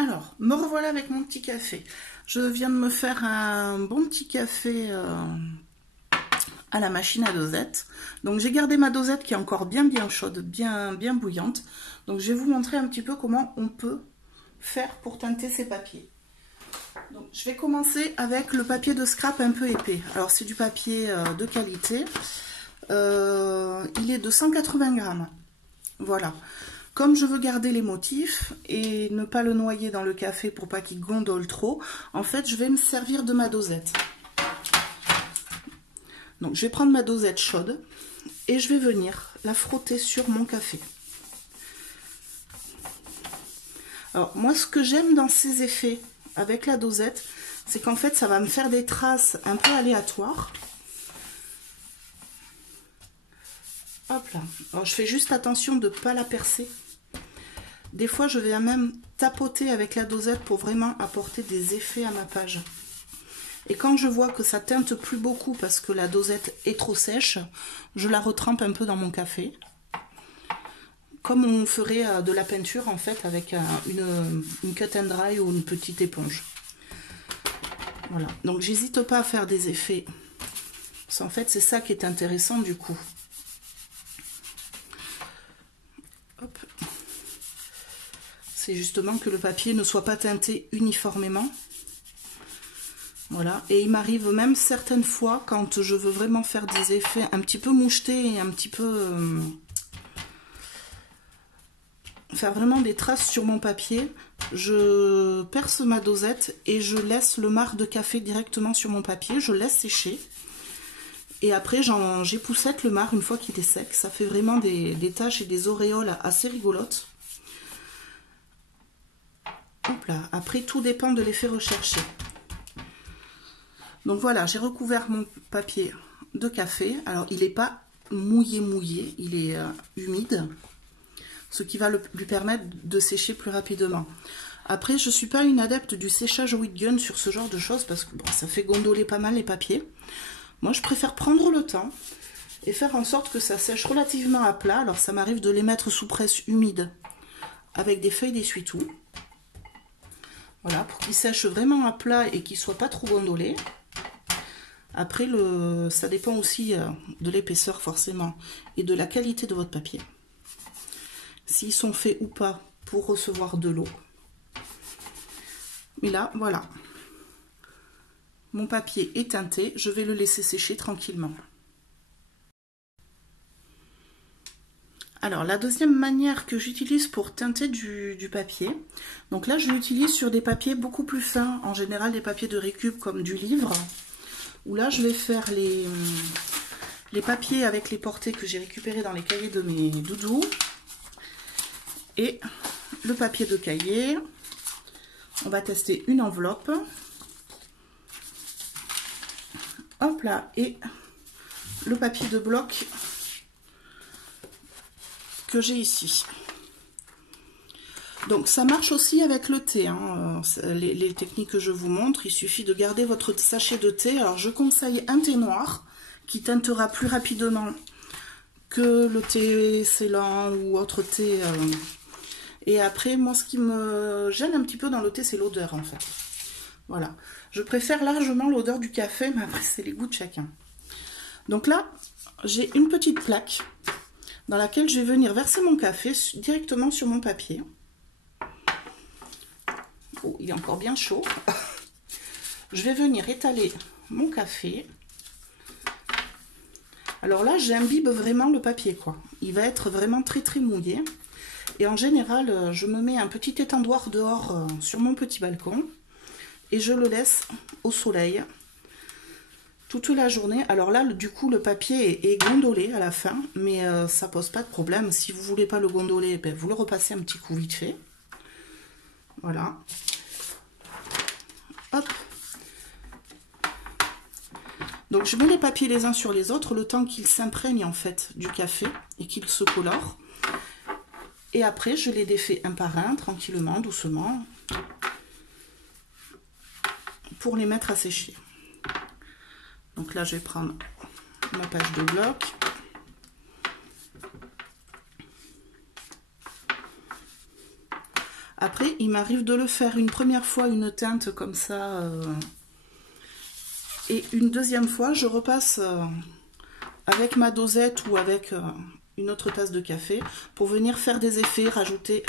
Alors, me revoilà avec mon petit café. Je viens de me faire un bon petit café à la machine à dosette. Donc j'ai gardé ma dosette qui est encore bien chaude, bien bouillante. Donc je vais vous montrer un petit peu comment on peut faire pour teinter ces papiers. Donc je vais commencer avec le papier de scrap un peu épais. Alors c'est du papier de qualité. Il est de 180 grammes. Voilà. Comme je veux garder les motifs et ne pas le noyer dans le café pour pas qu'il gondole trop, en fait, je vais me servir de ma dosette. Donc, je vais prendre ma dosette chaude et je vais venir la frotter sur mon café. Alors, moi, ce que j'aime dans ces effets avec la dosette, c'est qu'en fait, ça va me faire des traces un peu aléatoires. Hop là. Alors, je fais juste attention de ne pas la percer. Des fois, je vais même tapoter avec la dosette pour vraiment apporter des effets à ma page. Et quand je vois que ça teinte plus beaucoup parce que la dosette est trop sèche, je la retrempe un peu dans mon café. Comme on ferait de la peinture, en fait, avec une cut and dry ou une petite éponge. Voilà. Donc, j'hésite pas à faire des effets. Parce qu'en fait, c'est ça qui est intéressant du coup. Hop. C'est justement que le papier ne soit pas teinté uniformément. Voilà. Et il m'arrive même certaines fois, quand je veux vraiment faire des effets un petit peu mouchetés et un petit peu... faire vraiment des traces sur mon papier, je perce ma dosette et je laisse le marc de café directement sur mon papier. Je laisse sécher. Et après, j'époussette le marc une fois qu'il est sec. Ça fait vraiment des taches et des auréoles assez rigolotes. Hop là. Après, tout dépend de l'effet recherché. Donc voilà, j'ai recouvert mon papier de café. Alors, il n'est pas mouillé, il est humide. Ce qui va lui permettre de sécher plus rapidement. Après, je ne suis pas une adepte du séchage with gun sur ce genre de choses parce que bon, ça fait gondoler pas mal les papiers. Moi, je préfère prendre le temps et faire en sorte que ça sèche relativement à plat. Alors, ça m'arrive de les mettre sous presse humide avec des feuilles d'essuie-tout. Voilà, pour qu'ils sèchent vraiment à plat et qu'ils ne soient pas trop gondolés. Après, ça dépend aussi de l'épaisseur forcément et de la qualité de votre papier. S'ils sont faits ou pas pour recevoir de l'eau. Mais là, voilà. Mon papier est teinté, je vais le laisser sécher tranquillement. Alors, la deuxième manière que j'utilise pour teinter du papier, donc là, je l'utilise sur des papiers beaucoup plus fins, en général des papiers de récup comme du livre, où là, je vais faire les papiers avec les portées que j'ai récupérés dans les cahiers de mes doudous, et le papier de cahier. On va tester une enveloppe. Hop là, et le papier de bloc que j'ai ici. Donc ça marche aussi avec le thé, hein. Les techniques que je vous montre, il suffit de garder votre sachet de thé. Alors je conseille un thé noir qui teintera plus rapidement que le thé Ceylan ou autre thé. Et après, moi ce qui me gêne un petit peu dans le thé, c'est l'odeur en fait. Voilà, je préfère largement l'odeur du café, mais après c'est les goûts de chacun. Donc là, j'ai une petite plaque dans laquelle je vais venir verser mon café directement sur mon papier. Oh, il est encore bien chaud. Je vais venir étaler mon café. Alors là, j'imbibe vraiment le papier, quoi. Il va être vraiment très mouillé. Et en général, je me mets un petit étendoir dehors sur mon petit balcon. Et je le laisse au soleil toute la journée. Alors là, du coup, le papier est gondolé à la fin, mais ça pose pas de problème. Si vous voulez pas le gondoler, ben, vous le repassez un petit coup vite fait. Voilà. Hop. Donc je mets les papiers les uns sur les autres le temps qu'ils s'imprègnent en fait du café et qu'ils se colorent. Et après, je les défais un par un, tranquillement, doucement, pour les mettre à sécher. Donc là, je vais prendre ma page de bloc. Après, il m'arrive de le faire une première fois, une teinte comme ça, et une deuxième fois, je repasse avec ma dosette ou avec une autre tasse de café pour venir faire des effets, rajouter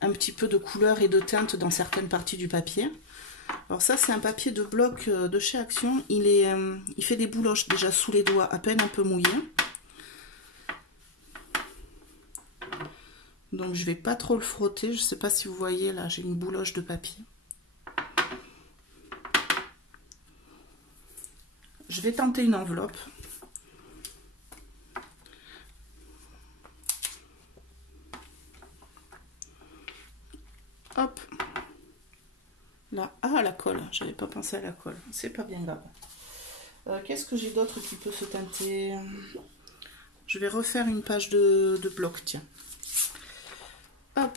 un petit peu de couleur et de teinte dans certaines parties du papier. Alors ça, c'est un papier de bloc de chez Action. Il fait des bouloches déjà sous les doigts, à peine un peu mouillés. Donc je vais pas trop le frotter. Je sais pas si vous voyez là, j'ai une bouloche de papier. Je vais tenter une enveloppe. Hop. Là, ah la colle, j'avais pas pensé à la colle, c'est pas bien grave. Qu'est-ce que j'ai d'autre qui peut se teinter? Je vais refaire une page de bloc, tiens. Hop.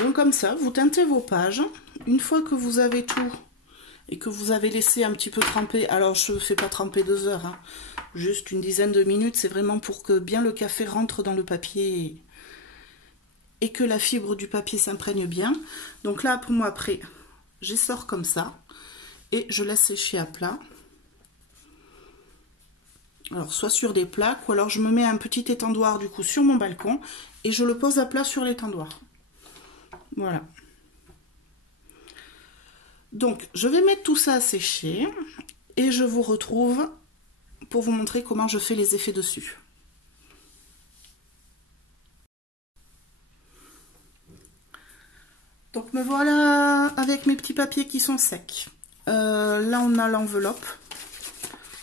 Donc comme ça, vous teintez vos pages. Une fois que vous avez tout et que vous avez laissé un petit peu tremper, alors je ne fais pas tremper 2 heures, hein, juste une dizaine de minutes, c'est vraiment pour que bien le café rentre dans le papier et que la fibre du papier s'imprègne bien. Donc là, pour moi, après, j'essore comme ça et je laisse sécher à plat. Alors, soit sur des plaques ou alors je me mets un petit étendoir du coup sur mon balcon et je le pose à plat sur l'étendoir. Voilà. Donc, je vais mettre tout ça à sécher et je vous retrouve pour vous montrer comment je fais les effets dessus. Donc me voilà avec mes petits papiers qui sont secs. Là on a l'enveloppe.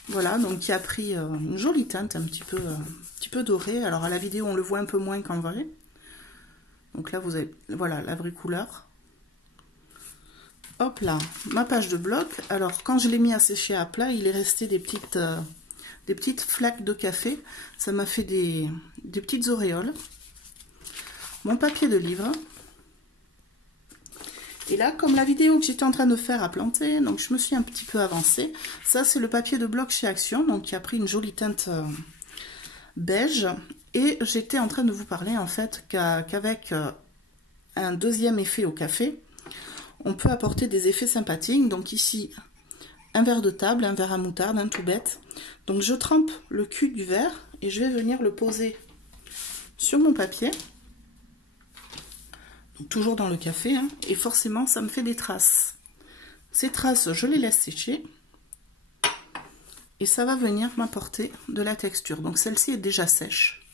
Voilà, donc qui a pris une jolie teinte, un petit peu dorée. Alors à la vidéo on le voit un peu moins qu'en vrai. Donc là vous avez, voilà, la vraie couleur. Hop là, ma page de bloc. Alors quand je l'ai mis à sécher à plat, il est resté des petites flaques de café. Ça m'a fait des petites auréoles. Mon papier de livre. Et là, comme la vidéo que j'étais en train de faire a planté, donc je me suis un petit peu avancée. Ça, c'est le papier de bloc chez Action, donc qui a pris une jolie teinte beige. Et j'étais en train de vous parler, en fait, qu'avec un deuxième effet au café, on peut apporter des effets sympathiques. Donc ici, un verre de table, un verre à moutarde, un tout bête. Donc je trempe le cul du verre et je vais venir le poser sur mon papier. Donc, toujours dans le café, hein, et forcément ça me fait des traces. Ces traces, je les laisse sécher et ça va venir m'apporter de la texture. Donc celle-ci est déjà sèche.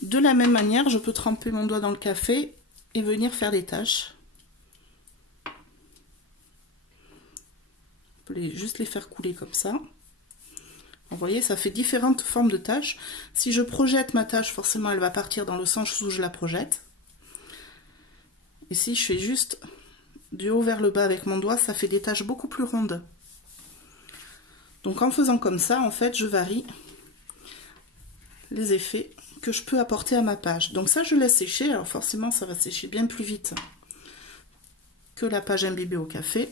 De la même manière, je peux tremper mon doigt dans le café et venir faire des taches. Je peux juste les faire couler comme ça. Vous voyez, ça fait différentes formes de taches. Si je projette ma tache, forcément, elle va partir dans le sens où je la projette. Et si je fais juste du haut vers le bas avec mon doigt, ça fait des taches beaucoup plus rondes. Donc, en faisant comme ça, en fait, je varie les effets que je peux apporter à ma page. Donc ça, je laisse sécher. Alors, forcément, ça va sécher bien plus vite que la page imbibée au café.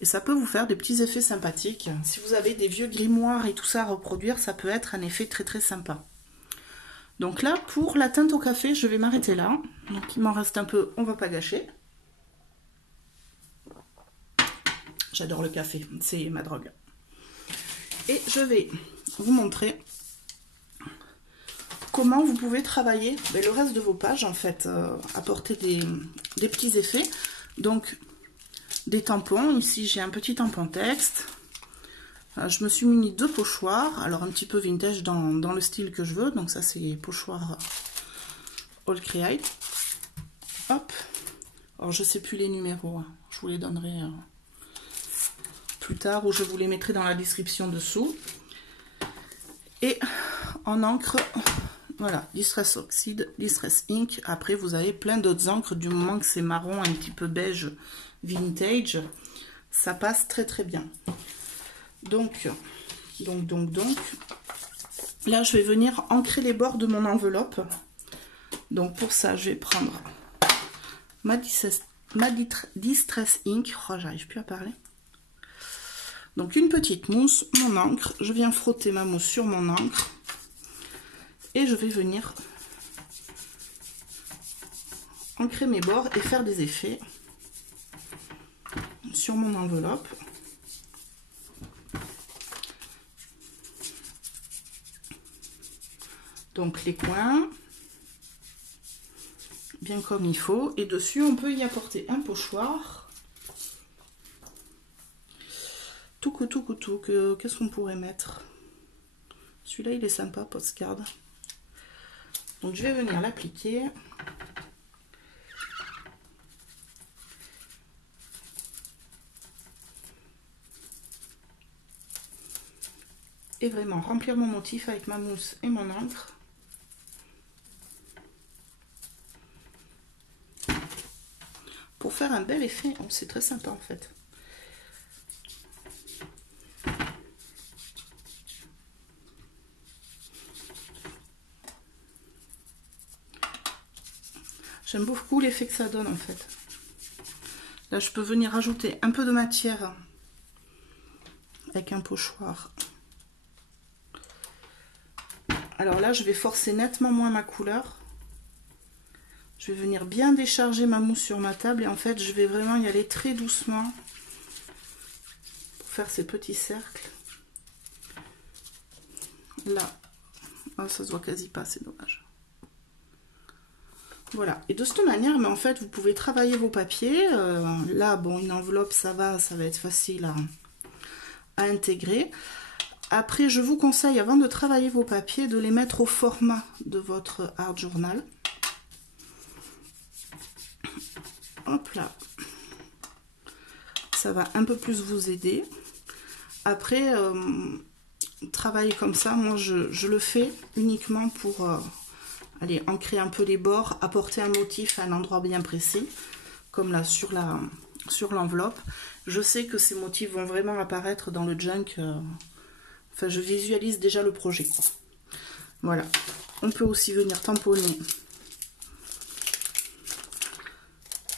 Et ça peut vous faire des petits effets sympathiques. Si vous avez des vieux grimoires et tout ça à reproduire, ça peut être un effet très très sympa. Donc là, pour la teinte au café, je vais m'arrêter là. Donc il m'en reste un peu, on va pas gâcher. J'adore le café, c'est ma drogue. Et je vais vous montrer comment vous pouvez travailler le reste de vos pages, en fait, apporter des petits effets. Donc, des tampons, ici j'ai un petit tampon texte, je me suis muni 2 pochoirs, alors un petit peu vintage dans le style que je veux, donc ça c'est pochoir All Create. Hop, alors je sais plus les numéros, hein. Je vous les donnerai plus tard ou je vous les mettrai dans la description dessous. Et en encre, voilà, Distress Oxide, Distress Ink, après vous avez plein d'autres encres, du moment que c'est marron un petit peu beige vintage, ça passe très très bien. Donc là je vais venir ancrer les bords de mon enveloppe. Donc pour ça je vais prendre ma Distress Ink, oh, j'arrive plus à parler, Donc une petite mousse, mon encre, je viens frotter ma mousse sur mon encre et je vais venir ancrer mes bords et faire des effets sur mon enveloppe. Donc les coins, bien comme il faut, et dessus on peut y apporter un pochoir. Qu'est-ce qu'on pourrait mettre? Celui-là il est sympa, postcard. Donc je vais venir l'appliquer. Et vraiment remplir mon motif avec ma mousse et mon encre. Pour faire un bel effet, oh, c'est très sympa en fait. J'aime beaucoup l'effet que ça donne en fait. Là je peux venir ajouter un peu de matière avec un pochoir. Alors là je vais forcer nettement moins ma couleur. Je vais venir bien décharger ma mousse sur ma table et en fait je vais vraiment y aller très doucement pour faire ces petits cercles. Là, oh, ça se voit quasi pas, c'est dommage. Voilà, et de cette manière, mais en fait vous pouvez travailler vos papiers. Là, bon, une enveloppe ça va être facile à intégrer. Après, je vous conseille, avant de travailler vos papiers, de les mettre au format de votre art journal. Hop là, ça va un peu plus vous aider. Après, travailler comme ça, moi je le fais uniquement pour aller ancrer un peu les bords, apporter un motif à un endroit bien précis, comme là sur l'enveloppe. Je sais que ces motifs vont vraiment apparaître dans le junk. Enfin, je visualise déjà le projet, quoi. Voilà, on peut aussi venir tamponner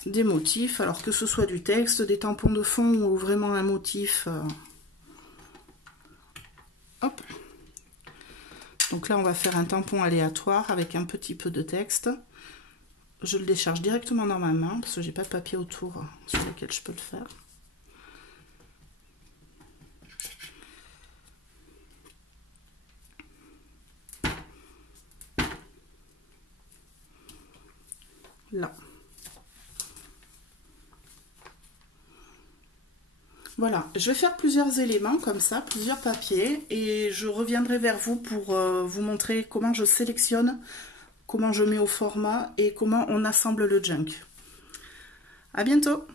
des motifs, alors que ce soit du texte, des tampons de fond ou vraiment un motif. Hop. Donc là on va faire un tampon aléatoire avec un petit peu de texte. Je le décharge directement dans ma main parce que j'ai pas de papier autour sur lequel je peux le faire. Là. Voilà, je vais faire plusieurs éléments comme ça, plusieurs papiers, et je reviendrai vers vous pour vous montrer comment je sélectionne, comment je mets au format et comment on assemble le junk. À bientôt!